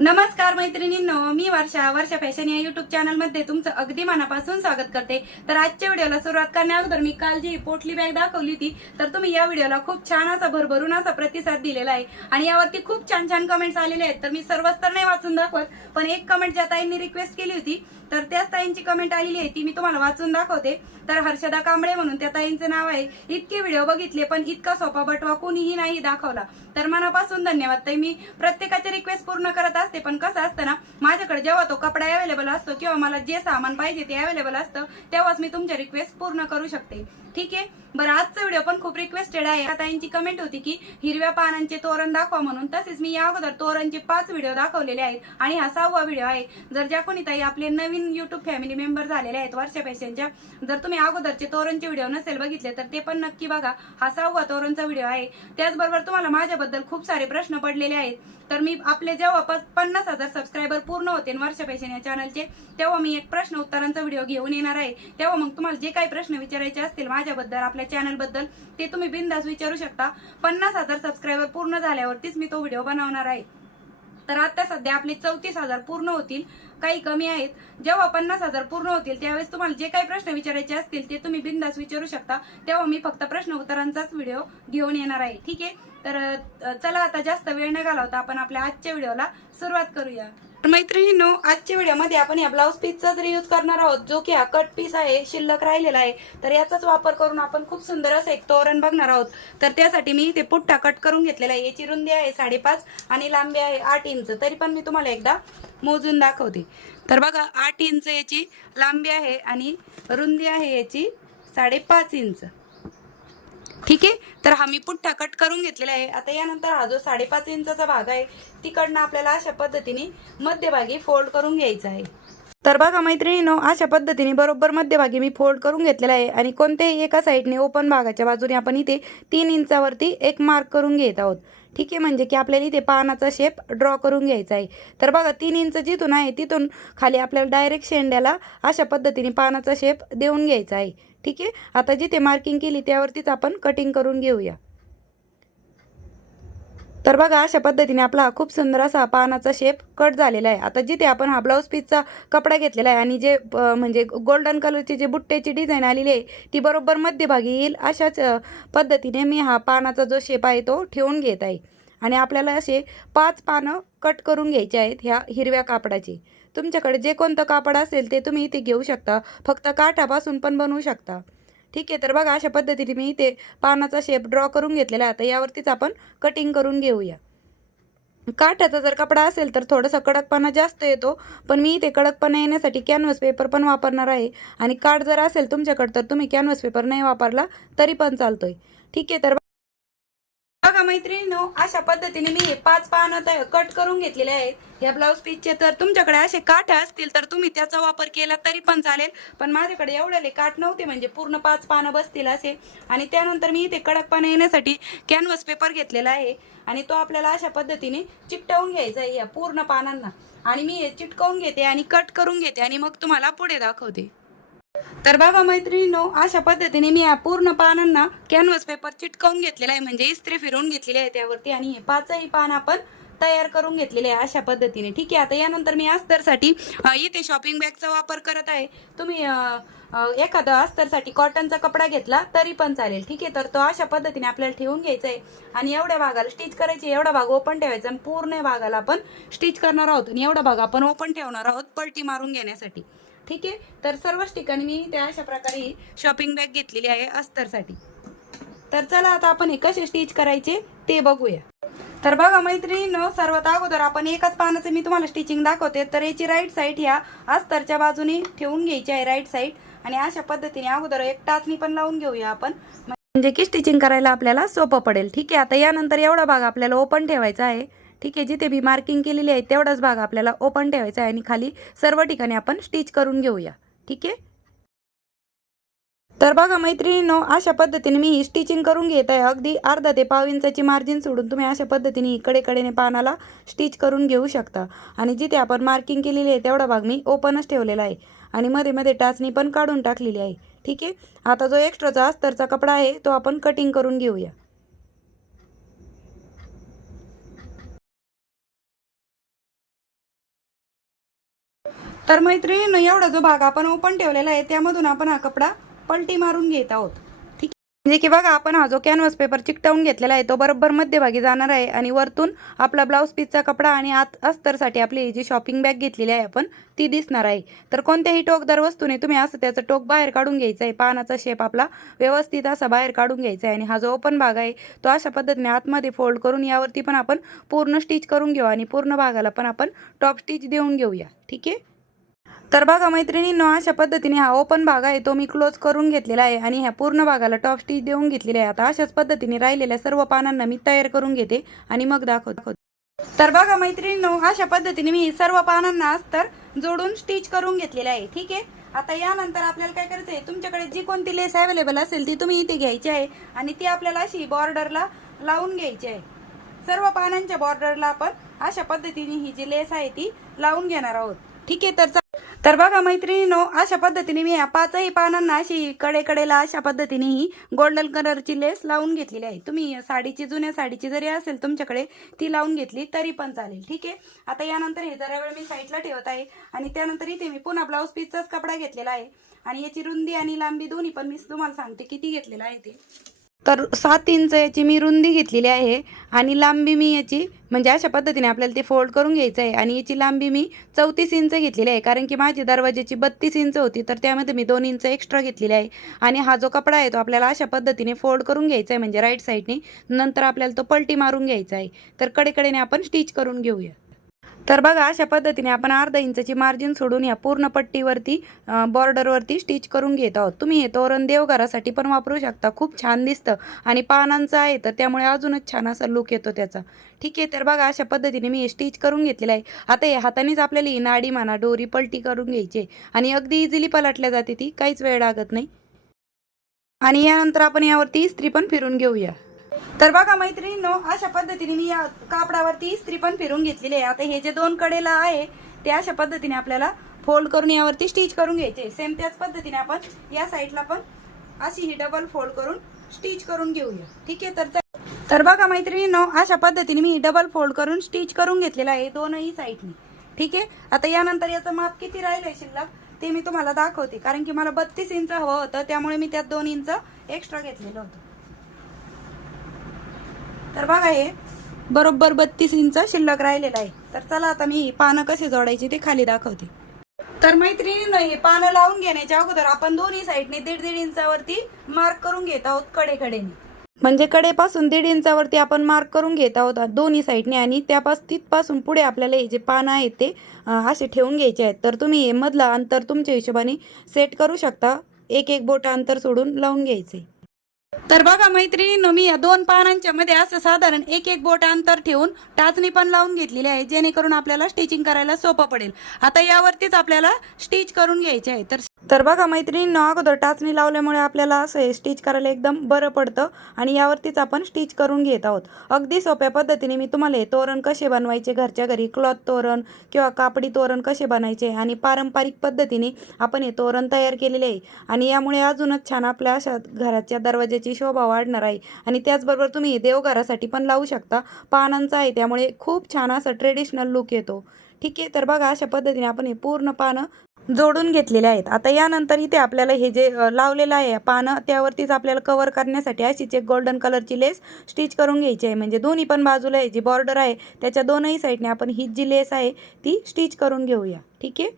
नमस्कार मैत्रिणींनो मी वर्षा. वर्षा फॅशन या युट्यूब चॅनलमध्ये तुमचं अगदी मनापासून स्वागत करते. तर आजच्या व्हिडिओला सुरुवात करण्या अगोदर मी काल जी पोटली बॅग दाखवली होती तर तुम्ही या व्हिडिओला खूप छान असा भरभरून असा प्रतिसाद दिलेला आहे. आणि यावरती खूप छान छान कमेंट्स आलेले आहेत. तर मी सर्वच तर नाही वाचून दाखवत पण एक कमेंट ज्या ताईंनी रिक्वेस्ट केली होती तर त्याच ताईंची कमेंट आलेली आहे ती मी तुम्हाला वाचून दाखवते. तर हर्षदा कांबळे म्हणून त्या ताईंचं नाव आहे. इतके व्हिडिओ बघितले पण इतका सोपा बटवा कोणीही नाही दाखवला. तर मनापासून धन्यवाद ताई. मी प्रत्येकाचे रिक्वेस्ट पूर्ण करत असते पण कसं असतं ना माझ्याकडे जेव्हा तो कपडा अवेलेबल असतो किंवा मला जे सामान पाहिजे ते अवेलेबल असतं तेव्हाच मी तुमच्या रिक्वेस्ट पूर्ण करू शकते. ठीक आहे? बरं आजचा व्हिडिओ पण खूप रिक्वेस्टेड आहे. आता ताईंची कमेंट होती की हिरव्या पानांचे तोरण दाखवा म्हणून. तसेच मी या अगोदर तोरणचे पाच व्हिडिओ दाखवलेले आहेत आणि हा सहावा व्हिडिओ आहे. जर ज्या कोणी ताई आपले नवीन युट्यूब फॅमिली मेंबर झालेले आहेत वर्षा पेशंटच्या जर तुम्ही अगोदरचे तोरणचे व्हिडिओ नसेल बघितले तर ते पण नक्की बघा. हा सहावा तोरणचा व्हिडिओ आहे. त्याचबरोबर तुम्हाला माझ्याबद्दल खूप सारे प्रश्न पडलेले आहेत. तर मी आपले जेव्हा प- पन्नास हजार सबस्क्रायबर पूर्ण होते वर्षा या चॅनलचे तेव्हा मी एक प्रश्न उत्तरांचा व्हिडिओ घेऊन येणार आहे. तेव्हा मग तुम्हाला जे काही प्रश्न विचारायचे असतील माझ्याबद्दल आपल्या चॅनलबद्दल ते तुम्ही बिनदास विचारू शकता. पन्नास हजार सबस्क्रायबर पूर्ण झाल्यावरतीच मी तो व्हिडिओ बनवणार आहे. तर आता सध्या आपले चौतीस हजार पूर्ण होतील काही कमी आहेत. जेव्हा पन्नास हजार पूर्ण होतील त्यावेळेस तुम्हाला जे काही प्रश्न विचारायचे असतील ते तुम्ही बिंदास विचारू शकता. तेव्हा मी फक्त प्रश्न उत्तरांचाच व्हिडिओ घेऊन येणार आहे. ठीक आहे? तर चला आता जास्त वेळ न घालवता आपण आपल्या आजच्या व्हिडिओला सुरुवात करूया. तर मैत्रिणींनो आजच्या व्हिडिओमध्ये आपण या ब्लाऊज पीसचाच रियूज करणार आहोत जो की हा कट पीस आहे शिल्लक राहिलेला आहे तर याचाच वापर करून आपण खूप सुंदर असं एक तोरण बघणार आहोत. तर त्यासाठी मी ते पुट्टा कट करून घेतलेला आहे. याची रुंदी आहे साडेपाच आणि लांबी आहे आठ इंच. तरी पण मी तुम्हाला एकदा मोजून दाखवते. तर बघा आठ इंच याची लांबी आहे आणि रुंदी आहे याची साडेपाच इंच. ठीक आहे? तर हा मी पुठ्ठा कट करून घेतलेला आहे. आता यानंतर हा जो साडेपाच इंचाचा भाग आहे तिकडनं आपल्याला अशा पद्धतीने मध्यभागी फोल्ड करून घ्यायचा आहे. तर बघा मैत्रिणीनो अशा पद्धतीने बरोबर मध्यभागी मी फोल्ड करून घेतलेला आहे आणि कोणत्याही एका साईडने ओपन भागाच्या बाजूने आपण इथे तीन इंचावरती एक मार्क करून घेत आहोत. ठीक आहे म्हणजे की आपल्याला इथे पानाचा शेप ड्रॉ करून घ्यायचा आहे. तर बघा तीन इंच जिथून आहे तिथून खाली आपल्याला डायरेक्ट शेंड्याला अशा पद्धतीने पानाचा शेप देऊन घ्यायचा आहे. ठीक आहे? आता जिथे मार्किंग केली त्यावरतीच आपण कटिंग करून घेऊया. तर बघा अशा पद्धतीने आपला खूप सुंदर असा पानाचा शेप कट झालेला आहे. आता जिथे आपण हा ब्लाऊज पीसचा कपडा घेतलेला आहे आणि जे म्हणजे गोल्डन कलरची जे बुट्ट्याची डिझाईन आलेली आहे ती बरोबर मध्यभागी येईल अशाच पद्धतीने मी हा पानाचा जो शेप आहे तो ठेवून घेत आहे. आणि आपल्याला असे पाच पानं कट करून घ्यायचे आहेत ह्या हिरव्या कापडाची. तुमच्याकडे जे कोणतं कापड असेल ते तुम्ही इथे घेऊ शकता. फक्त काठापासून पण बनवू शकता. ठीक आहे तर बघा अशा पद्धतीने मी इथे पानाचा शेप ड्रॉ करून घेतलेला आता यावरतीच आपण कटिंग करून घेऊया. काठाचा जर कपडा असेल तर थोडासा कडकपणा जास्त येतो पण मी इथे कडकपणा येण्यासाठी कॅनव्हस पेपर पण वापरणार आहे. आणि काठ जर असेल तुमच्याकडे तर तुम्ही कॅनव्हस पेपर नाही वापरला तरी पण चालतोय. ठीक आहे तर मित्रांनो अशा पद्धतीने मी हे पाच पानं कट करून घेतलेले आहेत. या ब्लाऊज पीसचे तर तुमच्याकडे असे काठ असतील तर तुम्ही त्याचा वापर केला तरी पण चालेल. पण माझ्याकडे एवढ्याले काठ नव्हते म्हणजे पूर्ण पाच पानं बसतील असे. आणि त्यानंतर मी इथे कडकपणा येण्यासाठी कॅनव्हस पेपर घेतलेला आहे. आणि तो आपल्याला अशा पद्धतीने चिकटवून घ्यायचा आहे या पूर्ण पानांना. आणि मी हे चिटकवून घेते आणि कट करून घेते आणि मग तुम्हाला पुढे दाखवते. तर बघा मैत्रिणीनो अशा पद्धतीने मी या पूर्ण पानांना कॅनव्हस पेपर चिटकवून घेतलेला आहे. म्हणजे इस्त्री फिरवून घेतलेली आहे त्यावरती आणि हे पाचही पान आपण तयार करून घेतलेले आहे अशा पद्धतीने. ठीक आहे आता यानंतर मी अस्तरसाठी इथे शॉपिंग बॅगचा वापर करत आहे. तुम्ही एखादं एखादा अस्तरसाठी कॉटनचा कपडा घेतला तरी पण चालेल. ठीक आहे तर तो अशा पद्धतीने आपल्याला ठेवून घ्यायचा आहे आणि एवढ्या भागाला स्टिच करायची एवढा भाग ओपन ठेवायचा आणि पूर्ण भागाला आपण स्टिच करणार आहोत. आणि एवढा भाग आपण ओपन ठेवणार आहोत पलटी मारून घेण्यासाठी. ठीक आहे? तर सर्वच ठिकाणी मी त्या अशा प्रकारे शॉपिंग बॅग घेतलेली आहे अस्तरसाठी. तर चला आता आपण हे कसे स्टिच करायचे ते बघूया. तर बघा मैत्रिणीनं सर्वात अगोदर आपण एकाच पानाचं मी तुम्हाला स्टिचिंग दाखवते. तर याची राईट साईड ह्या अस्तरच्या बाजूने ठेवून घ्यायची आहे राईट साईड आणि अशा पद्धतीने अगोदर एक टाचणी पण लावून घेऊया आपण. म्हणजे की स्टिचिंग करायला आपल्याला सोपं पडेल. ठीक आहे? आता यानंतर एवढा भाग आपल्याला ओपन ठेवायचा आहे. ठीक आहे जिथे मी मार्किंग केलेली आहे तेवढाच भाग आपल्याला ओपन ठेवायचा आहे आणि खाली सर्व ठिकाणी आपण स्टिच करून घेऊया. ठीक आहे? तर बघा मैत्रिणींनो अशा पद्धतीने मी ही स्टिचिंग करून घेत आहे. अगदी अर्धा ते पाव इंचाची मार्जिन सोडून तुम्ही अशा पद्धतीने इकडे कडेने पानाला स्टिच करून घेऊ शकता. आणि जिथे आपण मार्किंग केलेली आहे तेवढा भाग मी ओपनच ठेवलेला आहे. आणि मध्ये मध्ये टाचणी पण काढून टाकलेली आहे. ठीक आहे? आता जो एक्स्ट्राचा अस्तरचा कपडा आहे तो आपण कटिंग करून घेऊया. तर मैत्रिणीनं एवढा जो भाग आपण ओपन ठेवलेला आहे त्यामधून आपण हा कपडा पलटी मारून घेत आहोत. ठीक आहे? म्हणजे की बघा आपण हा जो कॅनव्हास पेपर चिकटवून घेतलेला आहे तो बरोबर मध्यभागी जाणार आहे आणि वरतून आपला ब्लाऊज पीसचा कपडा आणि आत अस्तरसाठी आपली जी शॉपिंग बॅग घेतलेली आहे आपण ती दिसणार आहे. तर कोणत्याही टोकदार वस्तूने तुम्ही असं त्याचं टोक बाहेर काढून घ्यायचं आहे. पानाचा शेप आपला व्यवस्थित असा बाहेर काढून घ्यायचा आहे आणि हा जो ओपन भाग आहे तो अशा पद्धतीने आतमध्ये फोल्ड करून यावरती पण आपण पूर्ण स्टिच करून घेऊ आणि पूर्ण भागाला पण आपण टॉप स्टिच देऊन घेऊया. ठीक आहे? तर बघा मैत्रिणींनो अशा पद्धतीने हा ओपन भाग आहे तो मी क्लोज करून घेतलेला आहे आणि ह्या पूर्ण भागाला टॉप स्टिच देऊन घेतलेले आहे. आता अशाच पद्धतीने राहिलेल्या सर्व पानांना मी तयार करून घेते आणि मग दाखवतो. तर बघा मैत्रिणींनो अशा पद्धतीने मी सर्व पानांना तर जोडून स्टिच करून घेतलेले आहे. ठीक आहे? आता यानंतर आपल्याला काय करायचं आहे? तुमच्याकडे जी कोणती लेस अवेलेबल असेल ती तुम्ही इथे घ्यायची आहे आणि ती आपल्याला अशी बॉर्डरला लावून घ्यायची आहे. सर्व पानांच्या बॉर्डरला आपण अशा पद्धतीने ही जी लेस आहे ती लावून घेणार आहोत. ठीक आहे? तर तर बघा मैत्रिणीनो अशा पद्धतीने मी या पाचही पानांना अशी कडेकडेला अशा पद्धतीने ही गोल्डन कलरची लेस लावून घेतलेली आहे. तुम्ही साडीची जुन्या साडीची जरी असेल तुमच्याकडे ती लावून घेतली तरी पण चालेल ठीक आहे? आता यानंतर हे जरा वेळ मी साईडला ठेवत आहे आणि त्यानंतर इथे मी पुन्हा ब्लाऊज पीसचाच कपडा घेतलेला आहे. आणि याची रुंदी आणि लांबी दोन्ही पण मी तुम्हाला सांगते किती घेतलेला आहे ते. तर सात इंच याची मी रुंदी घेतलेली आहे आणि लांबी मी याची म्हणजे अशा पद्धतीने आपल्याला ते फोल्ड करून घ्यायचं आहे. आणि याची लांबी मी चौतीस इंच घेतलेली आहे कारण की माझी दरवाजाची बत्तीस इंच होती तर त्यामध्ये मी दोन इंच एक्स्ट्रा घेतलेली आहे. आणि हा जो कपडा आहे तो आपल्याला अशा पद्धतीने फोल्ड करून घ्यायचा आहे म्हणजे राईट साईडने नंतर आपल्याला तो पलटी मारून घ्यायचा आहे. तर कडेकडेने आपण स्टिच करून घेऊया. तर बघा अशा पद्धतीने आपण अर्धा इंचची मार्जिन सोडून या पूर्ण पट्टीवरती बॉर्डरवरती स्टिच करून घेत आहोत. तुम्ही हे तोरण देवघरासाठी पण वापरू शकता. खूप छान दिसतं आणि पानांचं आहे तर त्यामुळे अजूनच छान असा लुक येतो त्याचा. ठीक आहे तर बघा अशा पद्धतीने मी हे स्टिच करून घेतलेलं आहे. आता हे हातानेच आपल्याला ही नाडी डोरी पलटी करून घ्यायची आहे. आणि अगदी इझिली पलटल्या जाते ती. काहीच वेळ लागत नाही. आणि यानंतर आपण यावरती इस्त्री पण फिरून घेऊया. तर बघा मैत्रिणींनो अशा पद्धतीने मी या कापडावरती इस्त्री पण फिरून घेतलेली आहे. आता हे जे दोन कडेला आहे ते अशा पद्धतीने आपल्याला फोल्ड करून यावरती स्टिच करून घ्यायचे. सेम त्याच पद्धतीने आपण या साईडला पण अशी ही डबल फोल्ड करून स्टिच करून घेऊया. ठीक आहे? तर तर बघा मैत्रिणींनो अशा पद्धतीने मी डबल फोल्ड करून स्टिच करून घेतलेला आहे दोनही साईडनी ठीक आहे? आता यानंतर याचं माप किती राहिलंय शिल्लक ते मी तुम्हाला दाखवते. कारण की मला बत्तीस इंच हवं होतं त्यामुळे मी त्यात दोन इंच एक्स्ट्रा घेतलेलं होतं. तर बघा हे बरोबर बत्तीस इंच शिल्लक राहिलेला आहे. तर चला आता मी पानं कसे जोडायची ते खाली दाखवते. तर मैत्रिणीनं हे पानं लावून घेण्याच्या अगोदर आपण दोन्ही साईडने दीड दीड इंचावरती मार्क करून घेत आहोत कडेकडेने. म्हणजे कडेपासून दीड इंचावरती आपण मार्क करून घेत आहोत दोन्ही साईडने आणि त्यापास तिथपासून पुढे आपल्याला हे जे पानं आहेत ते असे ठेवून घ्यायचे आहेत. तर तुम्ही हे मधलं अंतर तुमच्या हिशोबाने सेट करू शकता. एक एक बोट अंतर सोडून लावून घ्यायचे. तर बघा मैत्रिणींनो मी या दोन पानांच्या मध्ये असं साधारण एक एक बोट अंतर ठेवून टाचणी पण लावून घेतलेली आहे जेणेकरून आपल्याला स्टिचिंग करायला सोपं पडेल. आता यावरतीच आपल्याला स्टिच करून घ्यायचे आहे. तर तर बघा मैत्रिणींनो अगोदर टाचणी लावल्यामुळे आपल्याला असं हे स्टिच करायला एकदम बरं पडतं आणि यावरतीच आपण स्टिच करून घेत आहोत. अगदी सोप्या पद्धतीने मी तुम्हाला हे तोरण कसे बनवायचे घरच्या घरी क्लॉथ तोरण किंवा कापडी तोरण कसे बनायचे आणि पारंपरिक पद्धतीने आपण हे तोरण तयार केलेले आहे. आणि यामुळे अजूनच छान आपल्या अशा घराच्या दरवाज्याची शोभा वाढणार आहे. आणि त्याचबरोबर तुम्ही देवघरासाठी पण लावू शकता. पानांचा आहे त्यामुळे खूप छान असं ट्रेडिशनल लुक येतो. ठीक आहे तर बघा अशा पद्धतीने आपण हे पूर्ण पानं जोडून घेतलेले आहेत. आता यानंतर इथे आपल्याला हे जे लावलेलं आहे पानं त्यावरतीच आपल्याला कवर करण्यासाठी अशीच एक गोल्डन कलरची लेस स्टिच करून घ्यायची आहे. म्हणजे दोन्ही पण बाजूला आहे जी बॉर्डर आहे त्याच्या दोनही साईडने आपण ही जी लेस आहे ती स्टिच करून घेऊया. ठीक आहे?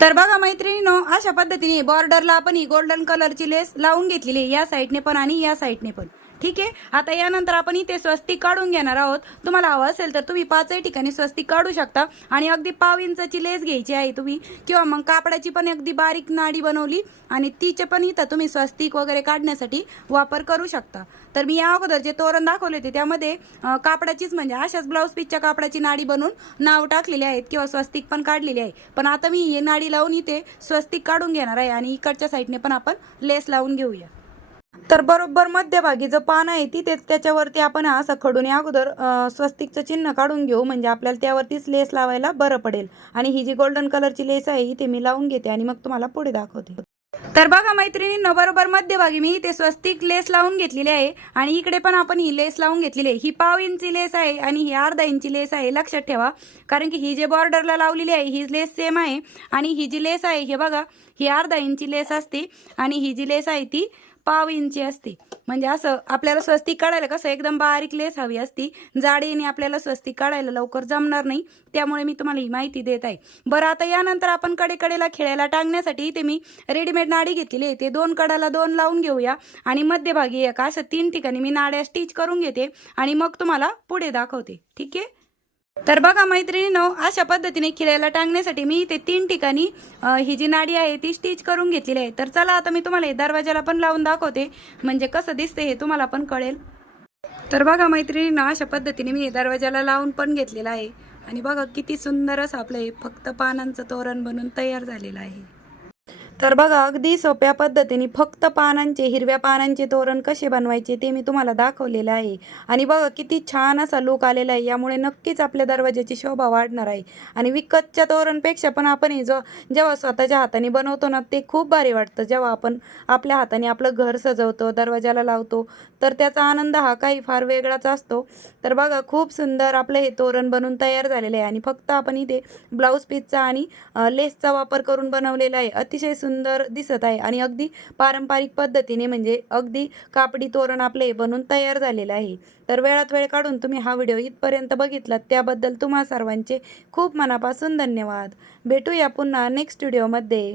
तर बघा मैत्रिणीनो अशा पद्धतीने बॉर्डरला आपण ही गोल्डन कलरची लेस लावून घेतलेली आहे. या साईडने पण आणि या साईडने पण. ठीक आहे? आता यानंतर आपण इथे स्वस्तिक काढून घेणार आहोत. तुम्हाला हवं असेल तर तुम्ही पाचही ठिकाणी स्वस्तिक काढू शकता. आणि अगदी पाव इंचाची लेस घ्यायची आहे तुम्ही. किंवा मग कापडाची पण अगदी बारीक नाडी बनवली. आणि तिचे पण इथं तुम्ही स्वस्तिक वगैरे काढण्यासाठी वापर करू शकता. तर मी या अगोदर जे तोरण दाखवले होते त्यामध्ये कापडाचीच म्हणजे अशाच ब्लाऊज पीसच्या कापडाची नाडी बनवून नाव टाकलेले आहेत किंवा स्वस्तिक पण काढलेली आहे. पण आता मी हे नाडी लावून इथे स्वस्तिक काढून घेणार आहे आणि इकडच्या साईडने पण आपण लेस लावून घेऊया. तर बरोबर मध्यभागी जो पान आहे तिथेच त्याच्यावरती आपण हा असं खडून या अगोदर स्वस्तिकचं चिन्ह काढून घेऊ. म्हणजे आपल्याला त्यावरतीच लेस लावायला बरं पडेल. आणि ही जी गोल्डन कलरची लेस आहे इथे मी लावून घेते आणि मग तुम्हाला पुढे दाखवते. तर बघा मैत्रिणींनो बरोबर मध्यभागी मी इथे स्वस्तिक लेस लावून घेतलेली आहे. आणि इकडे पण आपण ही लेस लावून घेतलेली आहे. ही पाव इंची लेस आहे आणि ही अर्धा इंची लेस आहे. लक्षात ठेवा. कारण की ही जे बॉर्डरला लावलेली आहे ही लेस सेम आहे. आणि ही जी लेस आहे हे बघा ही अर्धा इंची लेस असते. आणि ही जी लेस आहे ती पाव इंची असते. म्हणजे असं आपल्याला स्वस्ती काढायला कसं एकदम बारीक लेस हवी असती. जाडीने आपल्याला स्वस्ती काढायला लवकर जमणार नाही. त्यामुळे मी तुम्हाला ही माहिती देत आहे. बरं आता यानंतर आपण कडेकडेला खेळायला टांगण्यासाठी इथे मी रेडीमेड नाडी घेतलेली आहे. ते दोन कडाला दोन लावून घेऊया. आणि मध्यभागी एका असं तीन ठिकाणी मी नाड्या स्टिच करून घेते. आणि मग तुम्हाला पुढे दाखवते. ठीक आहे? तर बघा मैत्रिणीनो अशा पद्धतीने खिळ्याला टांगण्यासाठी मी इथे तीन ठिकाणी ही जी नाडी आहे ती स्टिच करून घेतलेली आहे. तर चला आता मी तुम्हाला हे दरवाजाला पण लावून दाखवते. म्हणजे कसं दिसते हे तुम्हाला पण कळेल. तर बघा मैत्रिणीनं अशा पद्धतीने मी हे दरवाजाला लावून पण घेतलेलं आहे. आणि बघा किती सुंदर असं आपलं हे फक्त पानांचं तोरण बनून तयार झालेलं आहे. तर बघा अगदी सोप्या पद्धतीने फक्त पानांचे हिरव्या पानांचे तोरण कसे बनवायचे ते मी तुम्हाला दाखवलेलं आहे. आणि बघा किती छान असा लुक आलेला आहे. यामुळे नक्कीच आपल्या दरवाजाची शोभा वाढणार आहे. आणि विकतच्या तोरणपेक्षा पण आपण हे जो जेव्हा स्वतःच्या हाताने बनवतो ना ते खूप भारी वाटतं. जेव्हा आपण आपल्या हाताने आपलं घर सजवतो दरवाजाला लावतो तर त्याचा आनंद हा काही फार वेगळाच असतो. तर बघा खूप सुंदर आपलं हे तोरण बनून तयार झालेलं आहे आणि फक्त आपण इथे ब्लाऊज पीसचा आणि लेसचा वापर करून बनवलेला आहे. अतिशय सुंदर दिसत आहे आणि अगदी पारंपरिक पद्धतीने म्हणजे अगदी कापडी तोरण आपले हे बनून तयार झालेलं आहे. तर वेळात वेळ काढून तुम्ही हा व्हिडिओ इथपर्यंत बघितलात. त्याबद्दल तुम्हा सर्वांचे खूप मनापासून धन्यवाद. भेटूया पुन्हा नेक्स्ट व्हिडिओमध्ये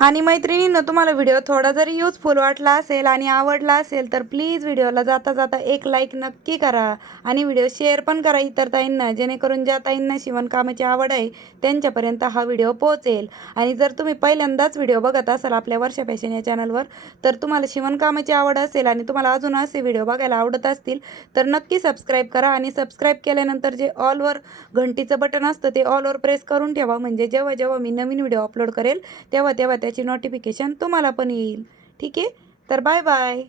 आणि मैत्रिणींनो तुम्हाला व्हिडिओ थोडा जरी युजफुल वाटला असेल आणि आवडला असेल तर प्लीज व्हिडिओला जाता जाता एक लाईक नक्की करा. आणि व्हिडिओ शेअर पण करा इतर ताईंना जेणेकरून ज्या ताईंना शिवणकामाची आवड आहे त्यांच्यापर्यंत हा व्हिडिओ पोहोचेल. आणि जर तुम्ही पहिल्यांदाच व्हिडिओ बघत असाल आपल्या वर्षा फॅशन या चॅनलवर तर तुम्हाला शिवणकामाची आवड असेल आणि तुम्हाला अजून असे व्हिडिओ बघायला आवडत असतील तर नक्की सबस्क्राईब करा. आणि सबस्क्राईब केल्यानंतर जे ऑलवर घंटीचं बटन असतं ते ऑलवर प्रेस करून ठेवा. म्हणजे जेव्हा जेव्हा मी नवीन व्हिडिओ अपलोड करेल तेव्हा तेव्हा त्याची नोटिफिकेशन तुम्हाला पण येईल. ठीक आहे? तर बाय बाय